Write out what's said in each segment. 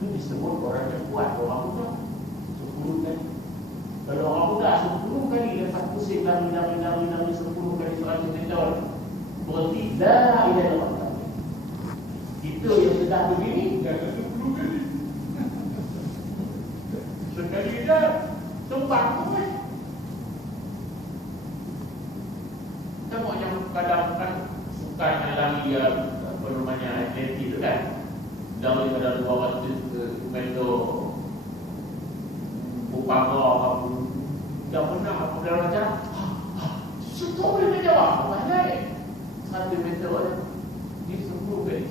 Itu disebut orang yang kuat. Orang muda 10 kali. Kalau orang muda 10 kali lepas pusing lami 10 kali soal cerita, berarti la ilaha illallah. Itu yang sudah begini dah 10 kali. Sekali dah tempat tu kan. Tengok yang kadang kan suka lari apa namanya atletik tu kan. Daripada 200 meter Upama apa yang menang apa dalam macam Suka boleh menjawab Pandai 1 meter Dia 10 kali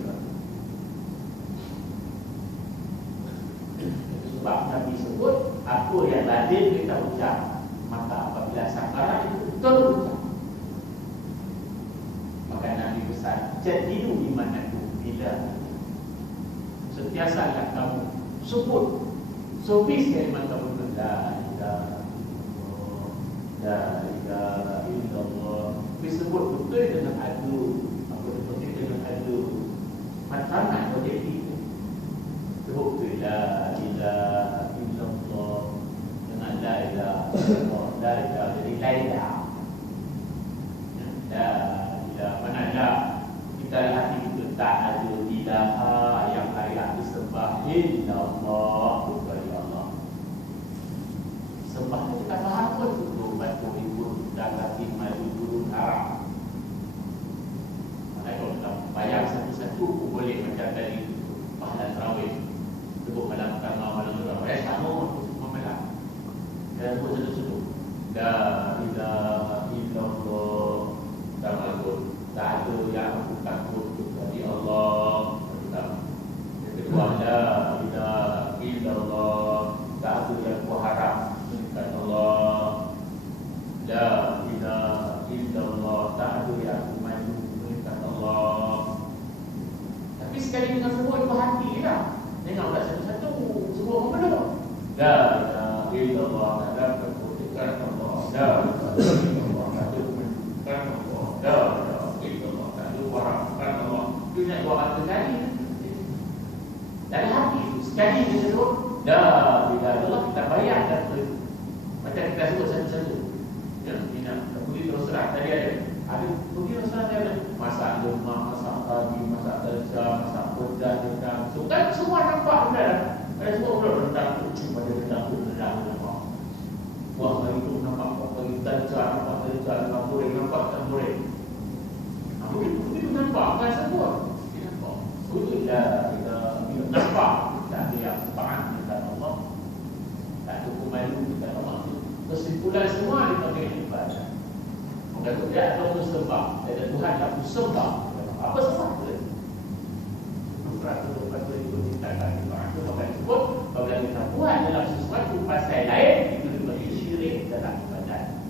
sebab Nabi sebut apa yang lazim kita ucap, maka apabila sakarat itu betul ucap, maka Nabi pesan jadilu imanaku bila sentiasalah kamu sebut sofis kalimat kamu la ilaha illallah disebut betul dengan adu apa seperti dengan adu matanan objektif sebut la ilaha illallah dengan la ilaha illallah la ilaha jadi la ilaha mana la kita hati kita tak ada ilaha yang layak disembah illallah kecuali Allah. Sembah itu kita faham pun itu batu ibu dan hati maju turun haram. Kalau kita bayar satu-satu boleh macam tadi pahala tarawih sebut malam pertama malam kedua sama malam dan sebut satu-satu la ilaha illallah tamalun tak ada yang aku takut kecuali Allah. Yang kedua la ilaha illallah tak ada yang aku harap kecuali Allah. La ilaha illallah tak ada yang aku maju kecuali Allah. Tapi sekali dengan sebut berhati lah. Jangan tak satu-satu sebut apa dulu. La ilaha illallah tak ada kecuali Allah. La ilaha illallah tak ada kecuali Allah. La warahmatullahi Allah. Itu nak buat apa kali? Dari hati itu sekali dia sebut la ilaha illallah kita bayar dan macam kita sebut satu-satu. Ya, ini pergi terus terang tadi ada pergi terus terang ada masak lemak, masak pagi, masak terjam, masak pedas, rendang. So kan semua nampak dah. Ada semua orang rendang tu pada rendang nampak. Wah, hari tu nampak pagi terjam, nampak terjam, nampak goreng, nampak tak goreng. Begitu nampak kan semua. Dia nampak. Betul dah kita nampak tak ada yang sepakat dengan Allah. Tak ada pemalu dengan Allah. Kesimpulan semua dipanggil ibadah. Maka tu dia ada sembah. Ada Tuhan yang sembah. Apa sembah tu? Berarti lepas tu ikut tindakan ibadah. Maka sebut apabila kita buat dalam sesuatu pasal lain itu dipanggil syirik dalam ibadah.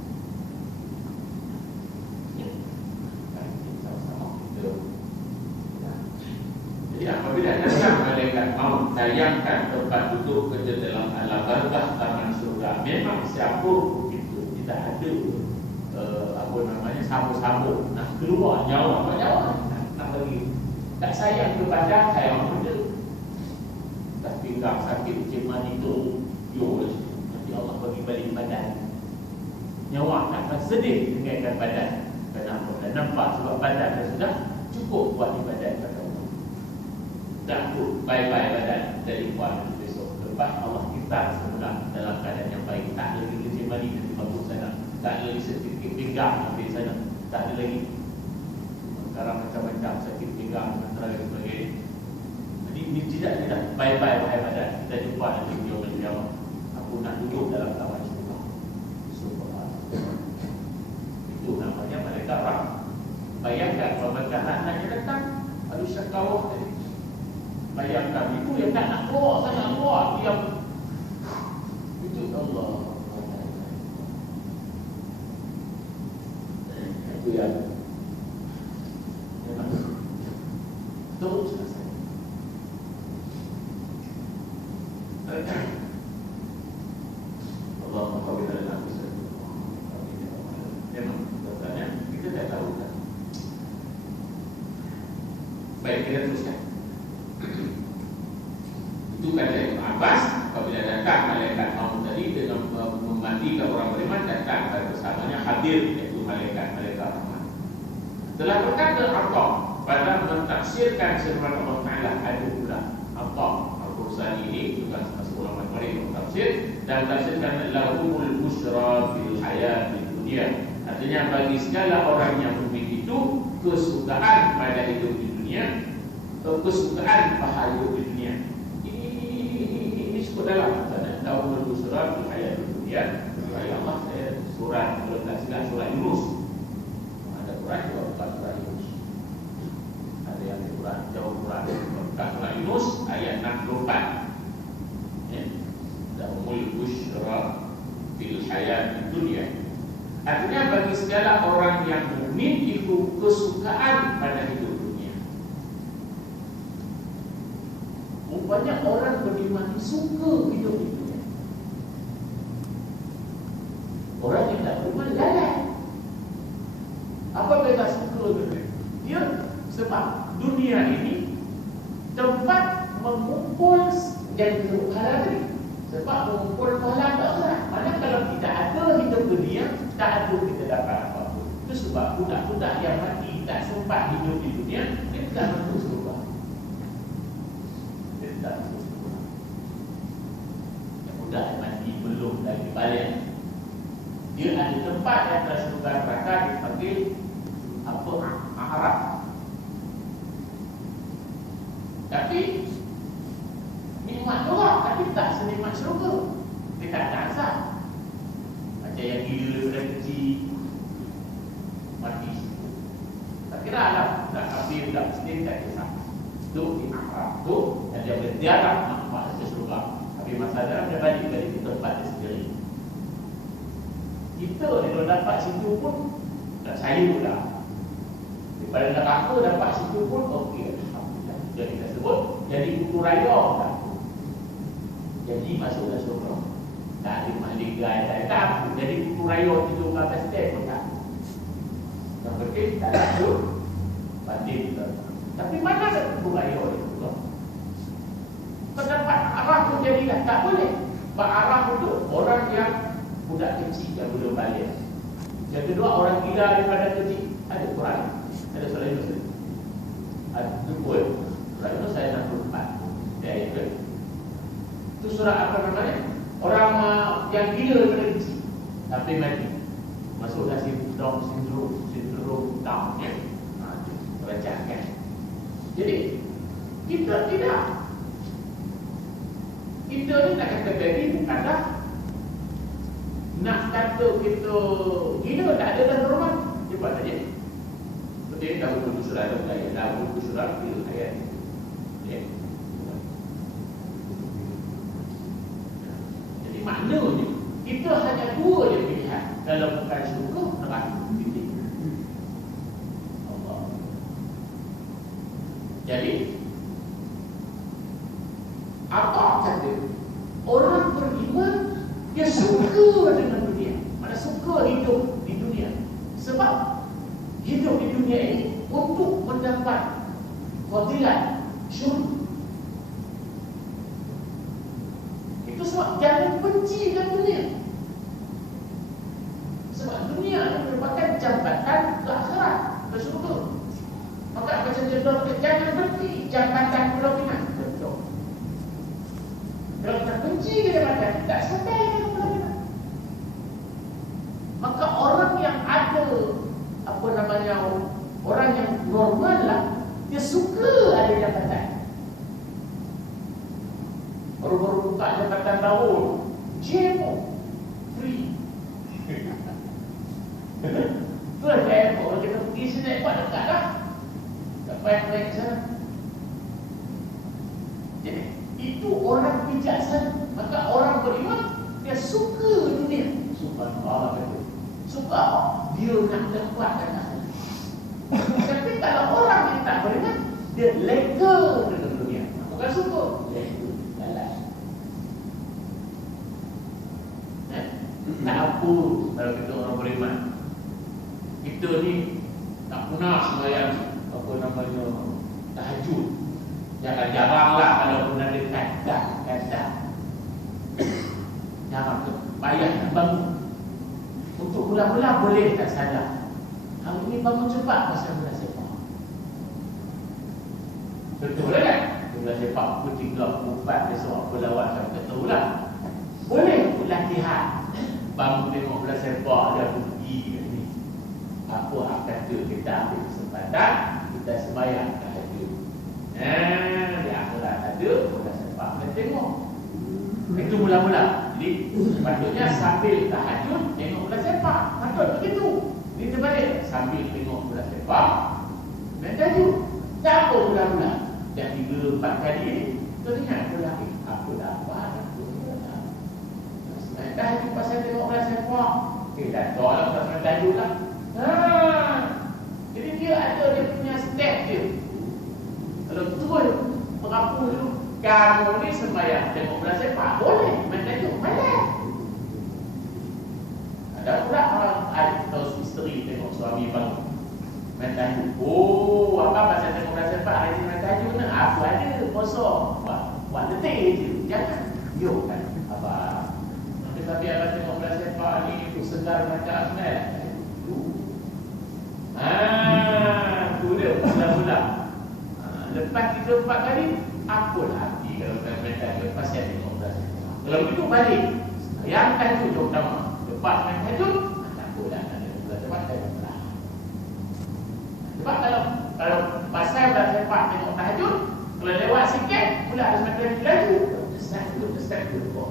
Jadi apabila datang malaikat maut tayangkan tempat duduk kerja dalam alam barzakh taman surga, memang siapa itu tidak ada apa namanya sambung-sambung nak keluar nyawa nak pergi. Tak sayang kepada sayang benda. Tak pinggang sakit macam mana itu nanti Allah bagi balik badan. Nyawa akan sedih tinggalkan badan. Kenapa? Dan nampak sebab badan dah sudah cukup buat ibadat pada Allah. Tak pun bye-bye badan dari kuat besok. Lepas Allah kita semula dalam keadaan yang baik. Tak ada lagi kecil mani di bangku sana. Tak ada lagi sedikit pinggang di sana. Tak ada lagi sekarang macam-macam sakit pinggang dan sebagainya. Jadi ini tidak bye-bye badan. Kita jumpa nanti di yaumul qiyamah. Aku nak duduk dalam taman surga. Itu namanya malaikat rahmat. Bayangkan kalau hanya datang ada syakawah tadi. Bayangkan itu yang tak nak keluar, saya nak keluar diam. Itu Allah. Itu yang memang terus saya. Allah mengkabir dalam memang katanya kita tak tahu kan. Baik, kita teruskan. Itu kata Ibn Abbas, apabila datang malaikat maut tadi dengan memandikan orang beriman, datang bersamanya hadir, iaitu malaikat rahmat. Telah berkata Allah pada mentafsirkan firman Allah Ta'ala, ada pula Allah Al-Qursani ini juga termasuk ulama yang mentafsir dan tafsirkan lahumul busyra fil hayatid dunya. Artinya bagi segala orang yang mukmin itu kesukaan pada hidup di dunia, kesukaan pahala di dunia. Ini cukup dalam lahumul busyra fil hayatid dunya. Ya Allah, saya surah kalau tak silap surah Yunus. Ada Quran juga bukan surah Yunus. Ada yang di Quran jauh Quran bukan surah Yunus ayat 64. Lahumul busyra fil hayatid dunya. Artinya bagi segala orang yang mukmin itu kesukaan pada hidup dunia. Banyak orang beriman suka hidup di dunia. Orang yang tak beriman lalai. Apa beza suka dunia? Dia sebab dunia ini tempat mengumpul dan berhala tadi. Sebab mengumpul pahala akhirat. Mana kalau tidak ada hidup dunia, tak ada kita dapat apa-apa. Itu sebab budak-budak yang mati tak sempat hidup di dunia, dia tak masuk surga. Dia tak masuk surga. Yang budak yang mati belum lagi balik. Dia ada tempat yang antara surga neraka dipanggil apa? A'raf. Tapi nikmat doang, tapi tak senikmat syurga. Dia tak ada azab. Macam yang gila daripada kecil mati situ. Tak kira lah, tak kafir, tak muslim, tak kisah. Itu di akhirat tu, dan dia boleh tiarap masuk ke syurga. Tapi masalah dia balik ke tempat dia sendiri. Kita kalau dapat situ pun tak sayur dah. Daripada neraka dapat situ pun okey. Alhamdulillah. Jadi kita sebut jadi kutu raya tak. Jadi masuk ke syurga. Tak ada mahligai, tak ada. Jadi kutu raya itu atas step pun tak. Yang penting tak ada tu batin kita. Tapi mana ada kutu raya itu? Pendapat arah pun jadilah tak boleh. Pak arah itu orang yang budak kecil yang belum balik. Yang kedua orang gila daripada kecil. Ada Quran, ada surah Yunus. Ada pun surah Yunus ayat 64. Dia ayat itu surah apa namanya? Orang yang gila daripada kecil tapi mati. Masuklah sindrom Down ya. Rancangkan. Jadi kita tidak. Kita ni nak kata tadi bukanlah nak kata kita gila, tak ada dalam normal. Dia buat saja. Seperti dahulu surah ayat, dahulu surah ayat. Ya. Jadi maknanya kita hanya dua je pilihan. Kalau bukan syurga, neraka. Allah. Jadi apa kata orang beriman dia suka dengan dunia. Mana suka hidup di dunia. Sebab hidup di dunia ini untuk mendapat fadilat syurga. Itu sebab jangan benci dengan dunia. Sebab dunia ini merupakan jambatan ke akhirat, ke syurga. Maka macam contoh, jangan benci jambatan Pulau Pinang. Contoh. Kalau kita benci jambatan, tak sampai ke Pulau Pinang. Maka orang yang ada apa namanya, orang yang normal lah, dia suka ada jabatan. Baru-baru buka jabatan baru, JMO free. Itulah JMO. Kalau kita pergi sini buat dekat lah, tak payah naik ke sana. Jadi itu orang bijaksana. Maka orang beriman dia suka dunia. Subhanallah kata. Suka dia nak dapatkan akhirat. Tapi kalau orang yang tak beriman, dia leka dengan dunia. Bukan suka, leka, lalai. Tak apa kalau kita orang beriman. Kita ni tak pernah sembahyang apa namanya tahajud. Jangan jaranglah kalau pun ada dekat. kata. Jangan payah nak bangun. Untuk mula-mula boleh tak salah. Hari ini bangun cepat pasal bola sepak. Betul kan? Bola sepak pukul 3, pukul 4 besok aku lawan kan betul lah. Boleh latihan. Bangun tengok bola sepak dia pergi ni. Apa hak kata kita ambil kesempatan kita sembahyang tahajud. Di akhirat ada bola sepak kita tengok. Itu mula-mula. Jadi sepatutnya sambil tahajud tengok bola sepak. Patut begitu. Ini terbalik. Sambil tengok bola sepak main tahajud. Tak apa mula-mula. Dah 3-4 kali ni teringat pula aku dapat aku dah. Main tahajud pasal tengok bola sepak. Dah tahu lah pasal main tahajud lah. Jadi dia ada dia punya step dia. Kalau betul berapa dulu kamu ni sembahyang tengok bola sepak boleh, main tahajud boleh. Ada pula orang atau isteri tengok suami bangun main tahajud. Oh, apa pasal tengok bola sepak hari ni main tahajud ni? Aku ada kosong. Buat detik je. Jangan. Yo kan. Abang. Tapi abang tengok bola sepak ni tu segar macam mana? Tu dia mula-mula. Lepas 3-4 kali apa hati kalau main tahajud pasal tengok bola sepak. Kalau begitu balik. Yang tahajud yang utama. Lepas main tahajud, tak apalah nak tengok bola sepak tahajud lah. Sebab kalau pasal bola sepak tengok tahajud, kalau lewat sikit pula harus main tahajud laju. Start dulu.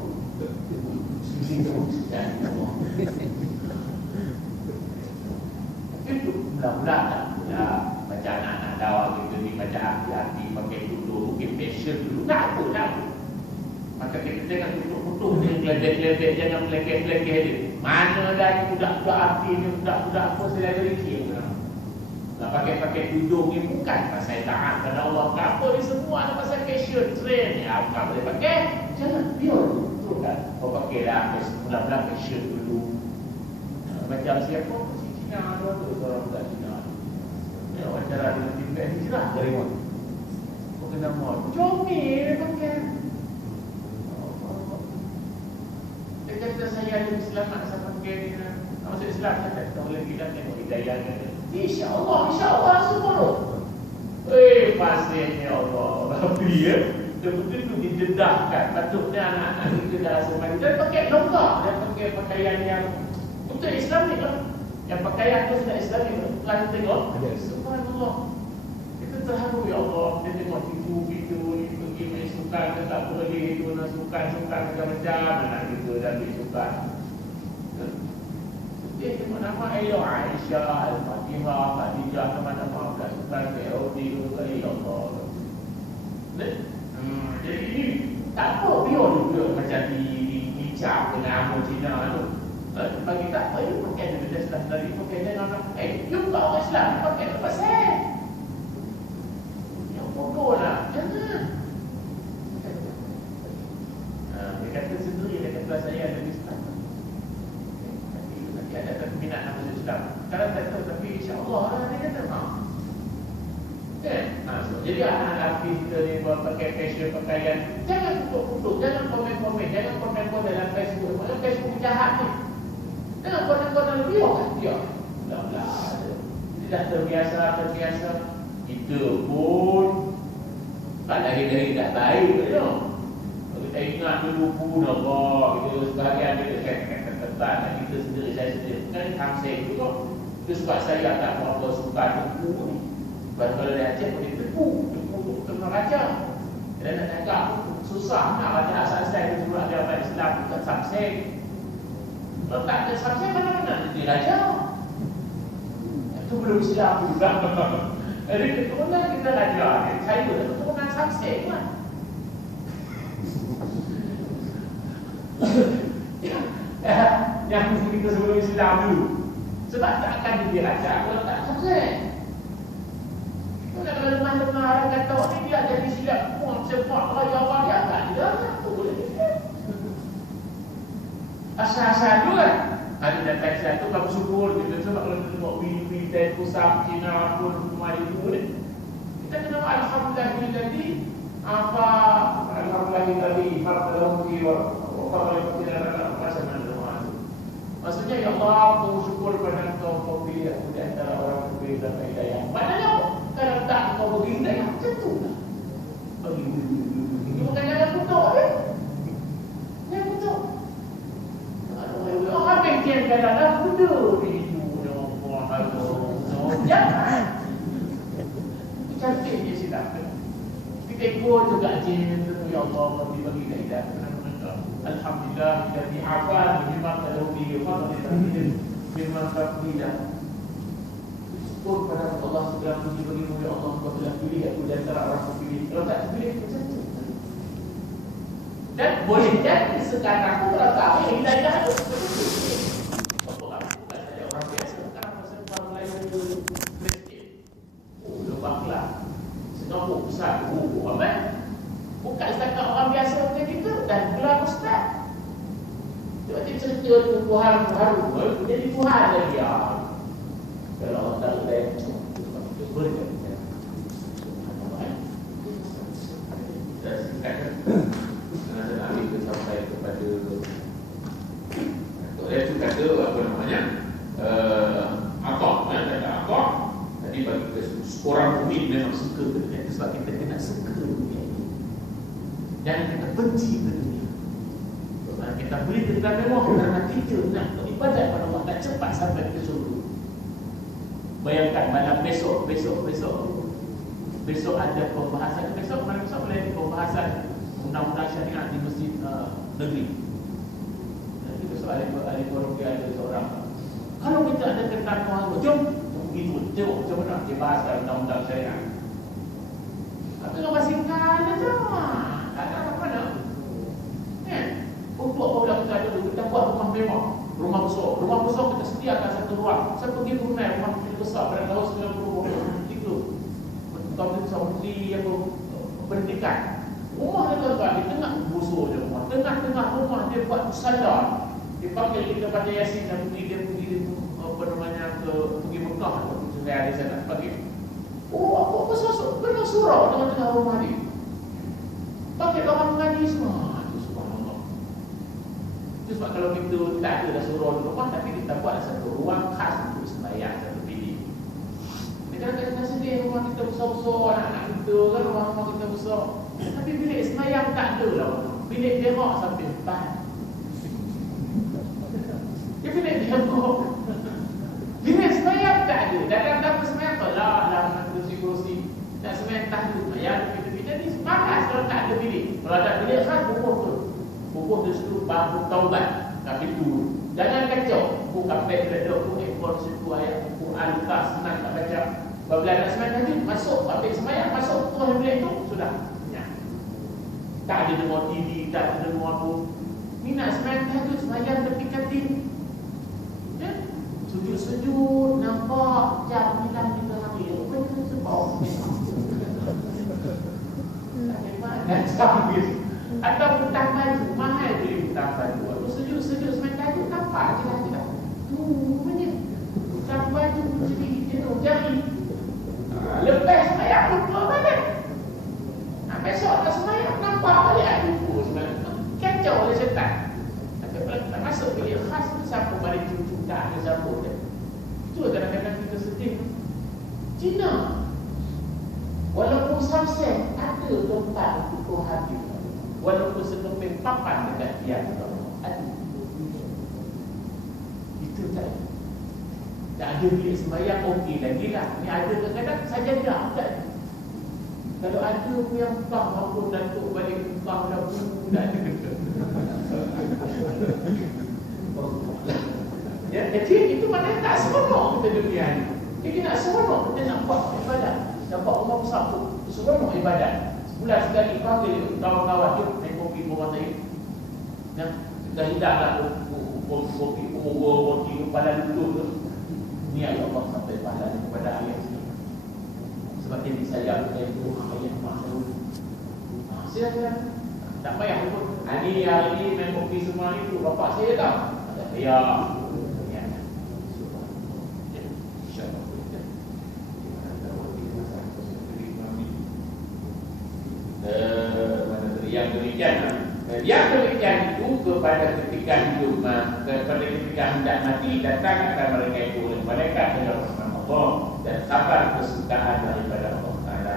Itu mula-mula tak pula macam anak-anak dakwah kita ni macam hati-hati pakai tutup mungkin passion dulu. Tak apa. Maka kita jangan tutup-tutup dia geledek-geledek, jangan melekeh-melekeh dia. Mana lagi budak-budak arti ni, budak-budak apa saya ada rikir. Nak pakai tudung ni bukan pasal taat kepada Allah. Apa ni semua ni pasal fashion trend ni. Apa boleh pakai? Jangan biar betul kan. Kau pakai lah mula-mula fashion dulu. Macam siapa? Si Cina tu orang budak Cina. Ya, wawancara dengan tim BS Cina dari mana? Kau kena mod. Comel dia pakai. Dia kata saya ada selamat saya pakai ni. Masuk Islam kata tak boleh kita tengok hidayah ni. InsyaAllah semua. Pastinya Allah. Tapi dia betul-betul didedahkan. Patutnya anak-anak kita dah rasa mandi. Dan pakai longgar. Dan pakai pakaian yang untuk Islamik lah. Yang pakaian tu sudah Islamik lah. Lalu tengok. Subhanallah. Kita terharu ya Allah. Dia tengok itu ni pergi main sukan. Dia tak boleh itu nak sukan macam-macam. Anak kita dah pergi sukan. Dia tengok nama Ayo Aisyah, Al-Fatihah, Khadijah, nama-nama sukan KOD ke Allah. Jadi ini tak apa biar juga macam di hijab dengan Amor Cina tu. Bagi tak apa, you pakai dia Islam tadi, pakai dia orang you tak orang Islam, pakai dia pasal. Yang bodoh lah, jangan. Dia kata sendiri, dia kata saya ada Islam. Ada minat nak masuk Islam. Kalau tak tahu tapi insya-Allah lah dia kata jadi anak lelaki kita ni buat pakai fashion pakaian, jangan tutup-tutup, jangan komen-komen, jangan komen-komen dalam Facebook. Dalam Facebook jahat ni. Jangan komen-komen lebih orang dia. Dia dah terbiasa. Kita pun tak dari dah baik tu. Kalau kita ingat dulu pun Allah, kita sebahagian dia kata kita sendiri, saya sendiri kan hamsek juga. Itu sebab saya tak berapa suka tepu ni. Sebab kalau dia Aceh boleh tepu tengah raja. Dan nak cakap susah nak baca asal-asal itu surah dia dapat Islam bukan hamsek. Kalau tak ada hamsek mana-mana jadi raja. Itu belum Islam juga. Jadi keturunan kita raja. Saya keturunan hamsek lah. Yang kita sebelum Islam dulu. Sebab tak akan jadi raja kalau tak sukses. Kalau lemah-lemah orang kata ni dia jadi silap pun sepak raja awal dia tak ada. Tak boleh. Asal-asal tu kan. Ada datang Islam tu kamu syukur kita sebab kalau kita tengok bini-bini dari pusat Cina pun rumah itu ni. Kita kena alhamdulillah jadi apa alhamdulillah pergi orang boleh pergi dalam masa mana doa itu. Maksudnya ya Allah, aku syukur pada Engkau pilih aku di antara orang berbeza dan hidayah. Maknanya apa? Kalau tak Engkau bagi hidayah, macam tu lah. Bagi ini bukan jalan betul kan? Yang betul. Orang yang kadang-kadang betul di hidup jangan. Cantik dia silap. Kita ikut juga jin tu ya Allah bagi hidayah. Alhamdulillah jadi afan bima tadawbi fadlil bima tafdilah. Syukur pada Allah segala puji bagimu ya Allah, Kau telah pilih aku di antara orang yang pilih. Kalau tak pilih macam tu. Dan boleh jadi sekarang aku kalau tahu hidayah itu orang biasa sekarang pasal orang lain Kristian. Lebaklah. Singapura besar amat. Bukan setakat orang biasa macam kita dan gelar ustaz. Tiba-tiba cerita Tuhan baru jadi Tuhan lagi ya. Kalau orang tak boleh itu boleh tak? Kita singkatkan. Nanti kita sampai kepada dia tu kata apa namanya akak kata akak tadi bagi kita orang mukmin memang suka dunia sebab kita kena suka dunia ini dan kita benci dunia. Sebab kita beli tentang mewah kerana kita nak beribadat pada Allah nak cepat sampai ke surga. Bayangkan malam besok ada pembahasan malam besok boleh ada pembahasan undang-undang syariat di masjid negeri. Nanti besok ahli ekonomi ada seorang. Kalau kita ada tentang Tuhan, jom begitu. Tengok macam mana dia bahas dalam undang-undang syariat. Tapi kalau basingkan aja, tak ada apa-apa. Kan? Untuk apa pula kita ada kita buat rumah mewah, rumah besar kita sediakan satu ruang. Saya pergi Brunei, rumah kecil besar pada tahun 90 itu. Tahun besar menteri apa pendidikan. Rumah dia tuan-tuan, di tengah busur dia rumah. Tengah-tengah rumah dia buat musalla. Dia panggil kita baca Yasin dan dia pergi apa namanya pergi Mekah atau sungai di sana pagi. Apa besar benar surau tengah-tengah rumah dia. Pakai orang mengaji semua. Itu subhanallah. Itu sebab kalau kita tak ada dah surau di rumah tapi kita buat satu ruang khas untuk sembahyang satu bilik. Kadang-kadang kita sedih rumah kita besar-besar, anak-anak kita kan rumah kita besar. Tapi bilik semayang tak ada lah. Bilik demak sampai 4. Dia bilik demak. Bilik semayang tak ada. Datang-datang semayang tak lah kursi-kursi. Nak semayang tak ada. Yang kita ni semangat kalau tak ada bilik. Kalau ada bilik kan bubuh tu seluruh bangku taubat. Tapi tu jangan kacau. Buku kapek ledok, buku ekor situ ayat, buku al-Qas senang tak baca. Apabila nak semayang tadi masuk, habis semayang masuk tuan bilik tu sudah. Tak ada dengar TV, tak ada dengar apa. Ni nak semayang tahajud, semayang tepi katil. Ya? Sujud-sujud, nampak jam hilang di tengah hari. Betul sebab. Tak ada mana jam gitu. Atau hutang baju, mahal beli hutang baju. Atau sujud-sujud semayang tahajud, nampak je lah. Rupanya hutang baju jadi jari. Lepas semayang lupa balik. Besok tak semayang nampak balik ada buku sebenarnya. Kacau oleh syaitan. Tapi kalau kita masuk bilik khas siapa balik cucu tak ada siapa dia. Itu kadang-kadang kita sedih. Cina walaupun Samsung ada tempat untuk kau hadir. Walaupun sekeping papan dekat dia ada. Itu tak. Tak ada bilik semayang okey lagi lah. Ni ada kadang-kadang sajadah tak. Kalau ada yang buka maupun datuk balik buka dah buku tak ada. Ya, jadi itu maknanya tak seronok kita dunia ni. Jadi nak seronok kita nak buat ibadat. Nak buat rumah besar tu seronok ibadat. Sebulan sekali panggil kawan-kawan dia main kopi rumah saya. Yang dah hidanglah kopi kopi kepala dulu tu. Ni ya Allah sampai pahala kepada ayah sini. Sebab dia disayang oleh Tuhan yang Maha. Silakan. Tak payah pun. Hari ni main kopi semua itu bapak saya tak? Ya. Yang demikian Yang demikian itu kepada ketika hidup, kepada ketika hendak mati, datang akan mereka itu oleh malaikat dengan rahmat Allah dan kabar kesukaan daripada Allah Taala.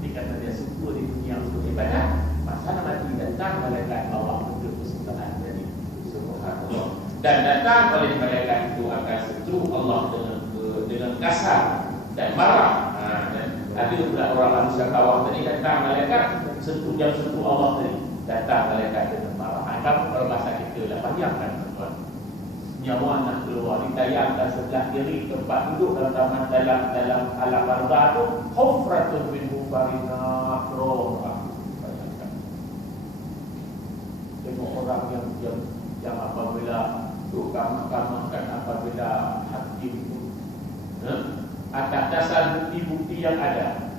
Dikata dia suku di dunia untuk ibadah, masa mati datang malaikat Allah untuk kesukaan dari Subhanallah. Dan datang oleh malaikat itu akan seru Allah dengan kasar dan marah. Dan ada pula orang manusia kawah tadi datang malaikat sentuh Allah tadi. Datang malaikat dengan marah. Kamu kalau bahasa kita lah, bayangkan tuan-tuan, nyawa nak keluar, ditayangkan sebelah kiri tempat duduk dalam alam barzah tu, hufratun min hufarina roh. Bayangkan tengok orang yang apabila mahkamah-mahkamahkan, apabila hakim itu atas dasar bukti-bukti yang ada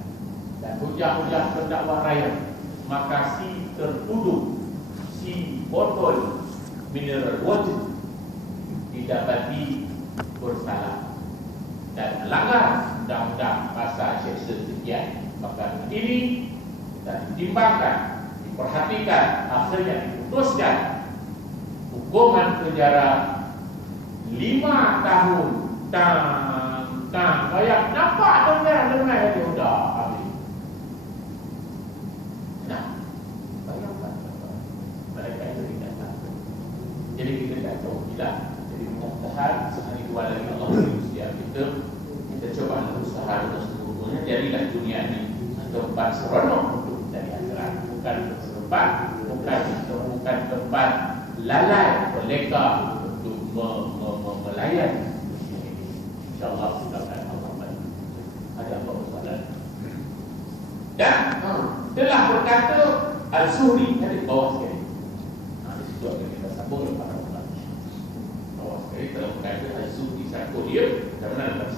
dan hujah-hujah pendakwah rakyat, maka si tertuduh, si botol mineral water didapati bersalah dan melanggar undang-undang pasal seksyen sekian, maka ini kita ditimbangkan, diperhatikan, akhirnya diputuskan hukuman penjara 5 tahun. Kayak nampak dengar itu dah habis. Bayangkan mereka itu tidak tahu. Jadi kita tak tahu tidak. Jadi mudah-mudahan sehari dua lagi Allah beri usia kita coba berusaha dengan seluruhnya. Jadilah dunia ini tempat seronok untuk kita di akhirat, bukan tempat lalai mereka untuk melayan. InsyaAllah kita akan ada apa masalah. Dan telah berkata Al-Zuhri di bawah sekali. Di situ akan kita sambung lepas bawah sekali telah berkata Al-Zuhri satu dia, kerana dalam